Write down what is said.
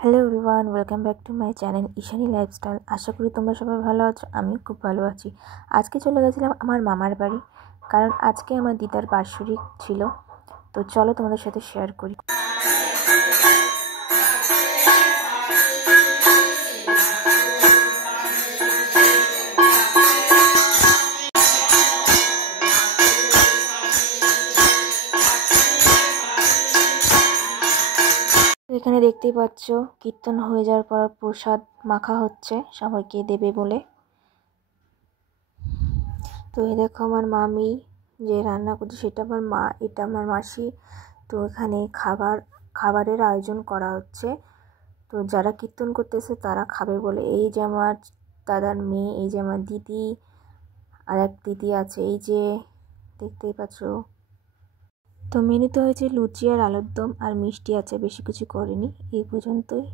Hello everyone, welcome back to my channel Ishani lifestyle. আশা করি তোমরা সবাই ভালো আছো। আমি খুব ভালো আছি। আজকে চলে গেছিলাম আমার মামার বাড়ি, কারণ আজকে আমার দিদার বার্ষিক ছিল। তো চলো তোমাদের সাথে শেয়ার করি। এখানে দেখতেই পাচ্ছ কীর্তন হয়ে যাওয়ার পর প্রসাদ মাখা হচ্ছে, সবাইকে দেবে বলে। তো এই দেখো আমার মামি যে রান্না করছে সেটা আমার মা, এটা আমার মাসি। তো এখানে খাবারের আয়োজন করা হচ্ছে। তো যারা কীর্তন করতেছে তারা খাবে বলে। এই যে আমার দাদার মেয়ে, এই যে আমার দিদি, আর এক দিদি আছে, এই যে দেখতেই পাচ্ছ। তো মেনুতে হয়েছে লুচি আর আলুর দম আর মিষ্টি আছে, বেশি কিছু করেনি, এই পর্যন্তই।